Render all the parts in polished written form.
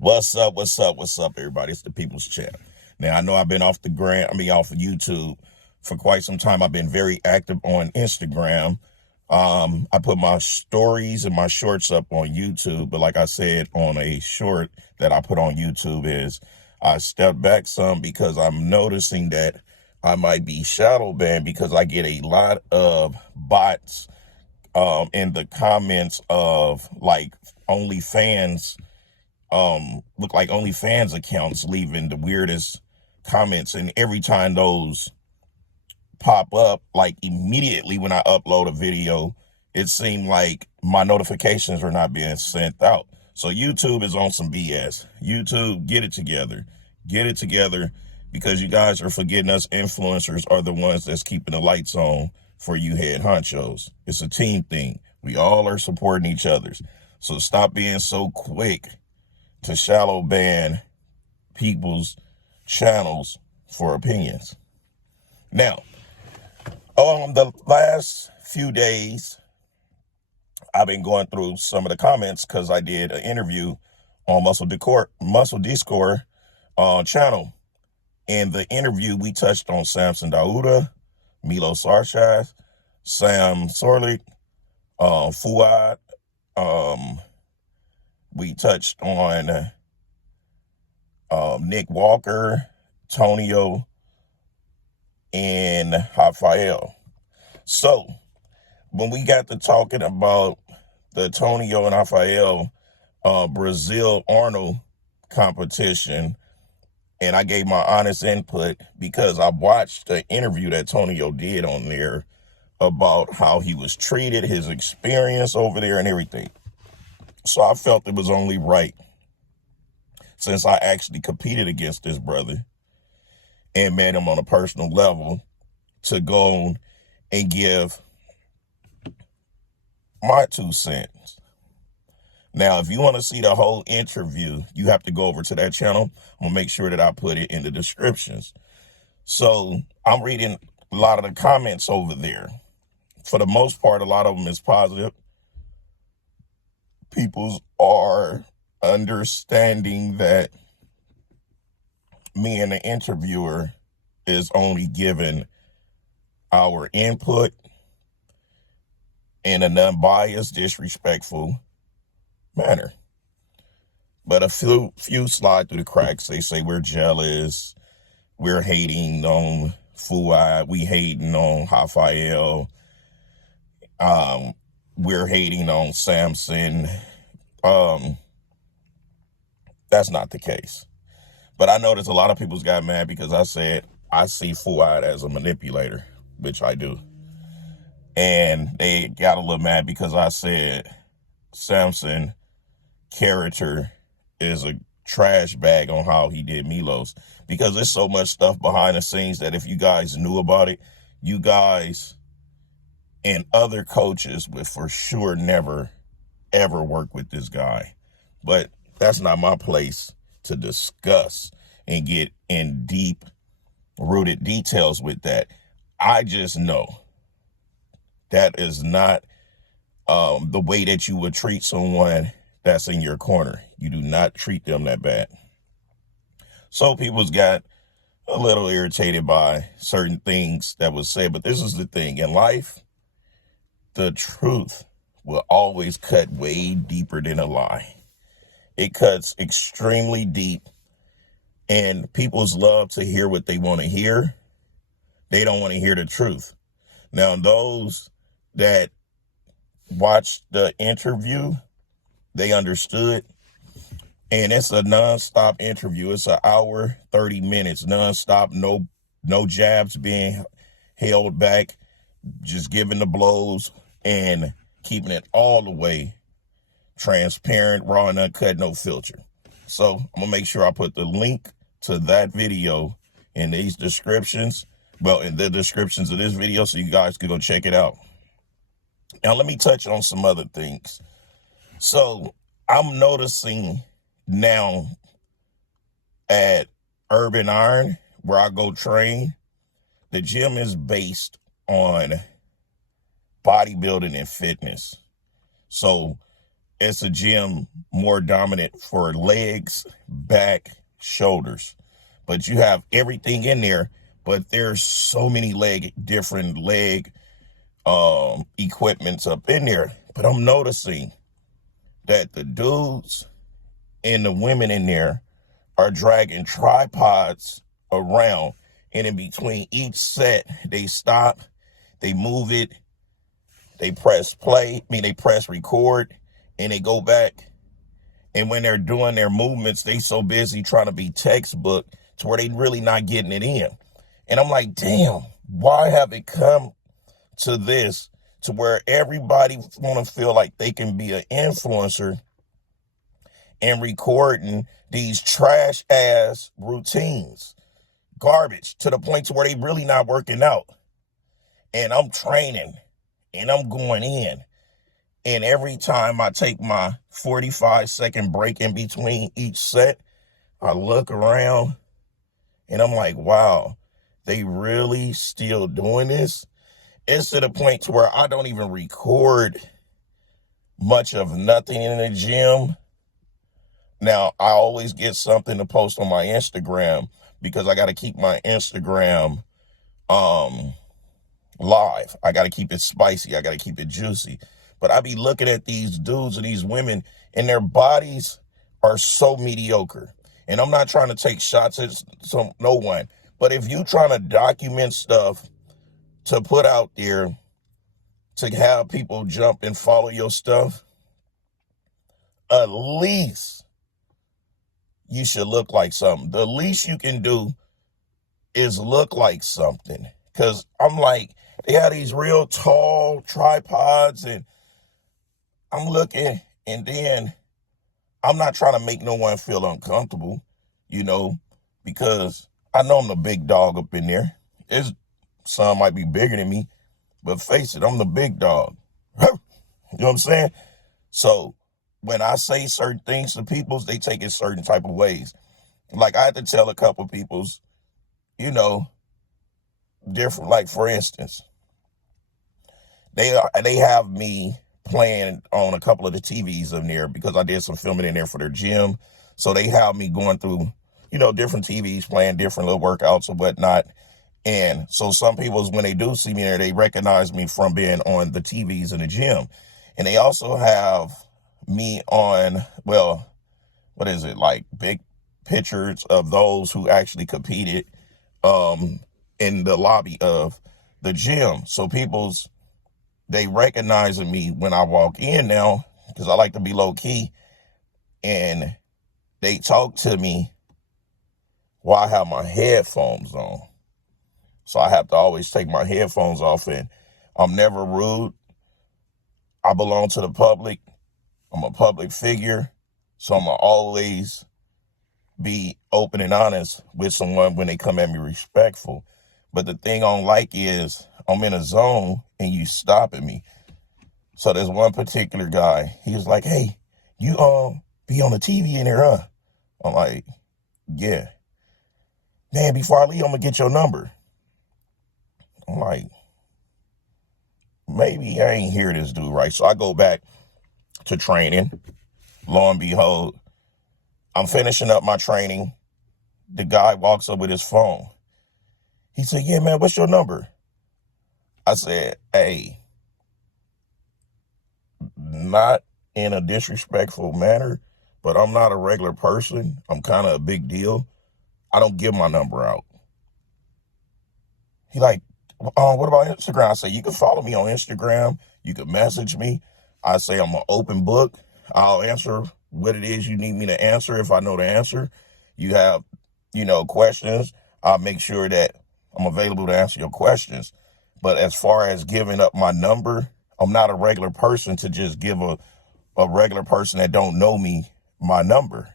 What's up? What's up? What's up, everybody? It's the People's Champ. Now, I know I've been off off of YouTube for quite some time. I've been very active on Instagram. I put my stories and my shorts up on YouTube, but like I said, on a short that I put on YouTube is I stepped back some because I'm noticing that I might be shadow banned because I get a lot of bots in the comments of like OnlyFans look like OnlyFans accounts leaving the weirdest comments. And every time those pop up, like immediately when I upload a video, it seemed like my notifications are not being sent out. So YouTube is on some BS. YouTube, get it together. Get it together, because you guys are forgetting us influencers are the ones that's keeping the lights on for you head honchos. It's a team thing. We all are supporting each other's. So stop being so quick to shallow ban people's channels for opinions. Now, the last few days, I've been going through some of the comments because I did an interview on Muscle Discord channel. In the interview, we touched on Samson Dauda, Milo Sarchaz, Sam Sorlik, Fuad. We touched on Nick Walker, Tonio, and Rafael. So when we got to talking about the Tonio and Rafael Brazil Arnold competition, and I gave my honest input because I watched the interview that Tonio did on there about how he was treated, his experience over there and everything. So I felt it was only right, since I actually competed against this brother and met him on a personal level, to go and give my 2 cents. Now, if you want to see the whole interview, you have to go over to that channel. I'm going to make sure that I put it in the descriptions. So I'm reading a lot of the comments over there. For the most part, a lot of them is positive. People are understanding that me and the interviewer is only giving our input in a non-biased, disrespectful manner. But a few slide through the cracks. They say we're jealous, we're hating on Fuad, we hating on Rafael, we're hating on Samson. That's not the case. But I noticed a lot of people's got mad because I said I see Fuad as a manipulator, which I do. And they got a little mad because I said Samson character is a trash bag on how he did Milos, because there's so much stuff behind the scenes that if you guys knew about it, you guys and other coaches would for sure never, ever work with this guy. But that's not my place to discuss and get in deep rooted details with that. I just know that is not the way that you would treat someone that's in your corner. You do not treat them that bad. So people's got a little irritated by certain things that was said, but this is the thing. In life, the truth will always cut way deeper than a lie. It cuts extremely deep, and people's love to hear what they want to hear. They don't want to hear the truth. Now, those that watched the interview, they understood. And it's a nonstop interview. It's an hour, 30 minutes, nonstop, no jabs being held back, just giving the blows and keeping it all the way transparent, raw and uncut, no filter. So I'm gonna make sure I put the link to that video in these descriptions, well, in the descriptions of this video, so you guys can go check it out. Now, let me touch on some other things. So I'm noticing now at Urban Iron, where I go train, the gym is based on bodybuilding and fitness. So it's a gym more dominant for legs, back, shoulders. But you have everything in there, but there's so many different leg equipments up in there. But I'm noticing that the dudes and the women in there are dragging tripods around, and in between each set, they stop, they move it, they press they press record, and they go back. And when they're doing their movements, they so busy trying to be textbook to where they really not getting it in. And I'm like, damn, why have it come to this, to where everybody want to feel like they can be an influencer and recording these trash ass routines, garbage, to the point to where they really not working out. And I'm training and I'm going in. And every time I take my 45-second break in between each set, I look around and I'm like, wow, they really still doing this? It's to the point to where I don't even record much of nothing in the gym. Now, I always get something to post on my Instagram because I got to keep my Instagram live. I got to keep it spicy. I got to keep it juicy. But I be looking at these dudes and these women, and their bodies are so mediocre. And I'm not trying to take shots at no one. But if you trying to document stuff to put out there to have people jump and follow your stuff, at least you should look like something. The least you can do is look like something. Because I'm like, they have these real tall tripods, and I'm looking, and then I'm not trying to make no one feel uncomfortable, because I know I'm the big dog up in there. Some might be bigger than me, but face it, I'm the big dog. You know what I'm saying? So when I say certain things to people, they take it certain type of ways. Like I had to tell a couple people's, different, like for instance, they have me playing on a couple of the TVs in there because I did some filming in there for their gym. So they have me going through, different TVs, playing different little workouts or whatnot. And so some people, when they do see me there, they recognize me from being on the TVs in the gym. And they also have me on, well, what is it, like big pictures of those who actually competed in the lobby of the gym. So they recognizing me when I walk in now, because I like to be low key, and they talk to me while I have my headphones on. So I have to always take my headphones off, and I'm never rude. I belong to the public. I'm a public figure. So I'm going to always be open and honest with someone when they come at me respectful. But the thing I don't like is I'm in a zone and you stopping me. So there's one particular guy. He was like, hey, you be on the TV in there, huh? I'm like, yeah. Man, before I leave, I'm going to get your number. I'm like, maybe I ain't hear this dude right. So I go back to training. Lo and behold, I'm finishing up my training. The guy walks up with his phone. He said, yeah, man, what's your number? I said, hey, not in a disrespectful manner, but I'm not a regular person. I'm kind of a big deal. I don't give my number out. He like, what about Instagram? I say, you can follow me on Instagram. You can message me. I say, I'm an open book. I'll answer what it is you need me to answer if I know the answer. You have, questions. I'll make sure that I'm available to answer your questions. But as far as giving up my number, I'm not a regular person to just give a regular person that don't know me my number.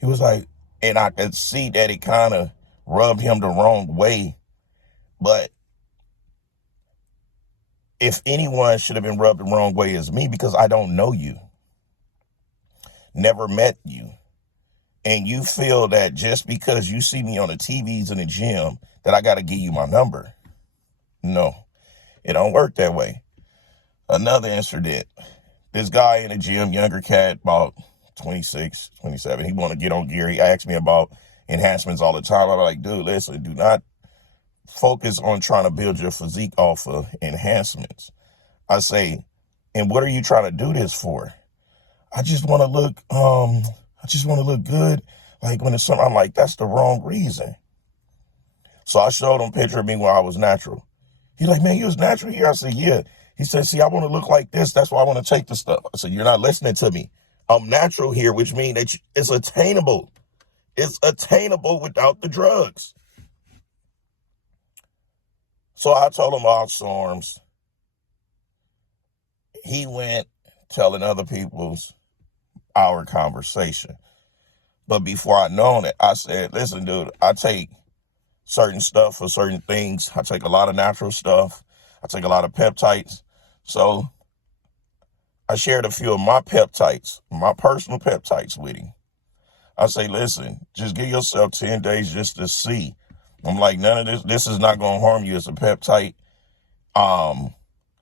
He was like, and I could see that it kind of rubbed him the wrong way. But if anyone should have been rubbed the wrong way, is me, because I don't know you, never met you. And you feel that just because you see me on the TVs in the gym that I got to give you my number. No, it don't work that way. Another incident. This guy in the gym, younger cat, about 26, 27, he want to get on gear. He asks me about enhancements all the time. I'm like, dude, listen, do not focus on trying to build your physique off of enhancements. I say, and what are you trying to do this for? I just want to look good. Like when it's something, I'm like, that's the wrong reason. So I showed him a picture of me when I was natural. He's like, man, you was natural here? I said, yeah. He said, see, I want to look like this. That's why I want to take the stuff. I said, you're not listening to me. I'm natural here, which means that it's attainable. It's attainable without the drugs. So I told him all storms. He went telling other people's our conversation. But before I known it, I said, listen, dude, I take certain stuff for certain things. I take a lot of natural stuff. I take a lot of peptides. So I shared a few of my peptides, my personal peptides with him. I say, listen, just give yourself 10 days just to see. I'm like, none of this is not going to harm you. It's a peptide.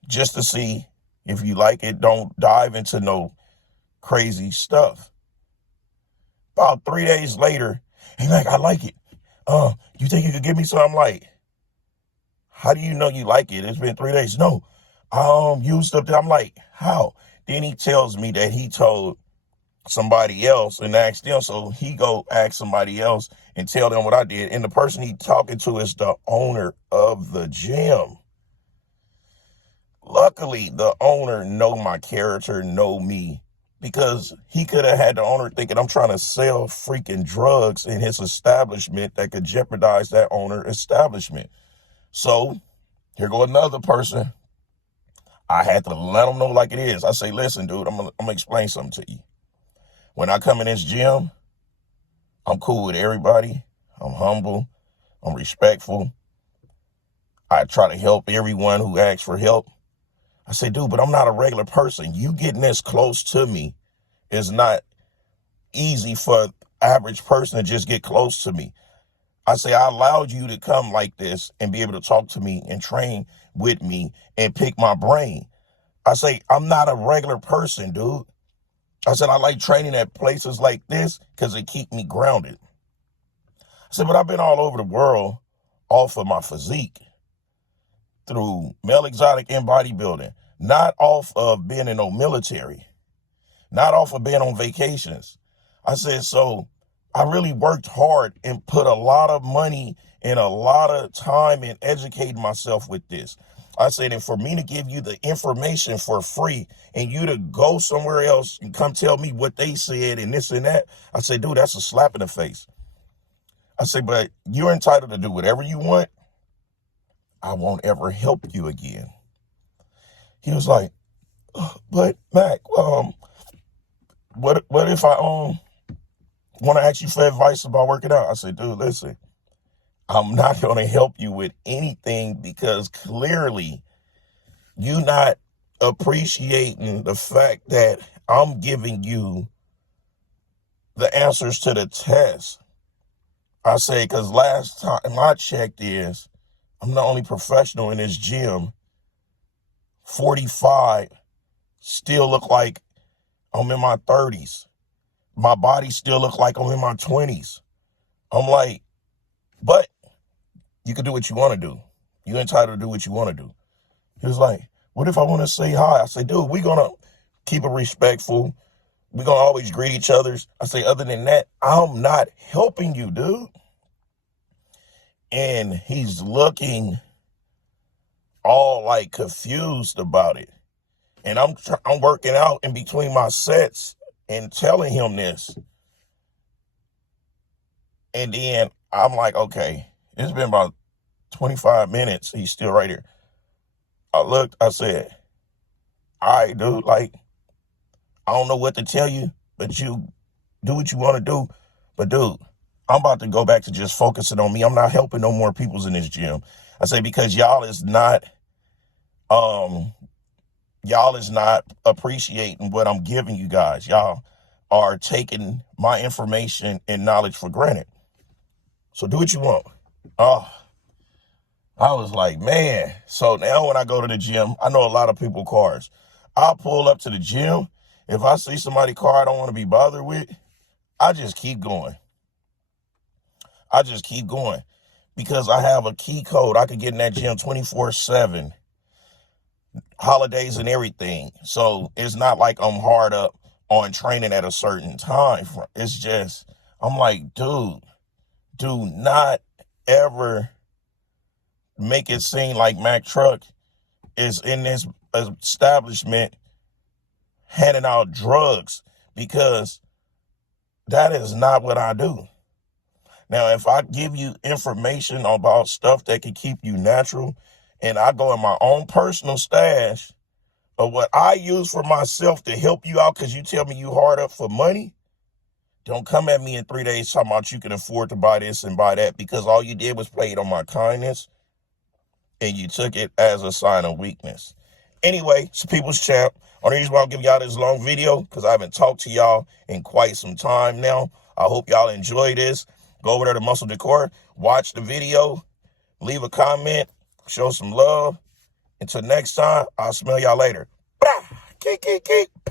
Just to see if you like it. Don't dive into no crazy stuff. About 3 days later, he's like, I like it. You think you could give me some? I'm like, how do you know you like it? It's been 3 days. No, I used up. I'm like, how? Then he tells me that he told somebody else and asked them. So he go ask somebody else and tell them what I did. And the person he talking to is the owner of the gym. Luckily, the owner know my character, know me, because he could have had the owner thinking I'm trying to sell freaking drugs in his establishment that could jeopardize that owner establishment. So here go another person. I had to let them know like it is. I say, listen, dude, I'm gonna explain something to you. When I come in this gym, I'm cool with everybody. I'm humble. I'm respectful. I try to help everyone who asks for help. I say, dude, but I'm not a regular person. You getting this close to me is not easy for an average person to just get close to me. I say, I allowed you to come like this and be able to talk to me and train with me and pick my brain. I say, I'm not a regular person, dude. I said, I like training at places like this because it keep me grounded. I said, but I've been all over the world off of my physique through male exotic and bodybuilding, not off of being in no military, not off of being on vacations. I said, so I really worked hard and put a lot of money and a lot of time in educating myself with this. I said, and for me to give you the information for free and you to go somewhere else and come tell me what they said and this and that, I said, dude, that's a slap in the face. I said, but you're entitled to do whatever you want. I won't ever help you again. He was like, but Mac, what if I want to ask you for advice about working out? I said, dude, listen, I'm not going to help you with anything because clearly you're not appreciating the fact that I'm giving you the answers to the test. I say, because last time I checked is, I'm the only professional in this gym, 45, still look like I'm in my 30s. My body still look like I'm in my 20s. I'm like, but you can do what you want to do. You're entitled to do what you want to do. He was like, what if I want to say hi? I say, dude, we're going to keep it respectful. We're going to always greet each other. I say, other than that, I'm not helping you, dude. And he's looking all like confused about it. And I'm working out in between my sets and telling him this. And then I'm like, okay, it's been about 25 minutes. He's still right here. I looked, I said, all right, dude, like, I don't know what to tell you, but you do what you want to do. But dude, I'm about to go back to just focusing on me. I'm not helping no more peoples in this gym. I say, because y'all is not appreciating what I'm giving you guys. Y'all are taking my information and knowledge for granted. So do what you want. Oh, I was like, man. So now when I go to the gym, I know a lot of people cars. I'll pull up to the gym. If I see somebody's car I don't want to be bothered with, I just keep going. I just keep going because I have a key code. I could get in that gym 24/7, holidays and everything. So it's not like I'm hard up on training at a certain time. It's just, I'm like, dude, do not ever make it seem like Mack Truck is in this establishment handing out drugs, because that is not what I do. Now, if I give you information about stuff that can keep you natural, and I go in my own personal stash of what I use for myself to help you out because you tell me you hard up for money, don't come at me in 3 days talking about you can afford to buy this and buy that, because all you did was play it on my kindness and you took it as a sign of weakness. Anyway, it's People's Champ. Only reason why I'm giving y'all this long video because I haven't talked to y'all in quite some time now. I hope y'all enjoy this. Go over there to Muscle Decor, watch the video, leave a comment, show some love. Until next time, I'll smell y'all later. Keep.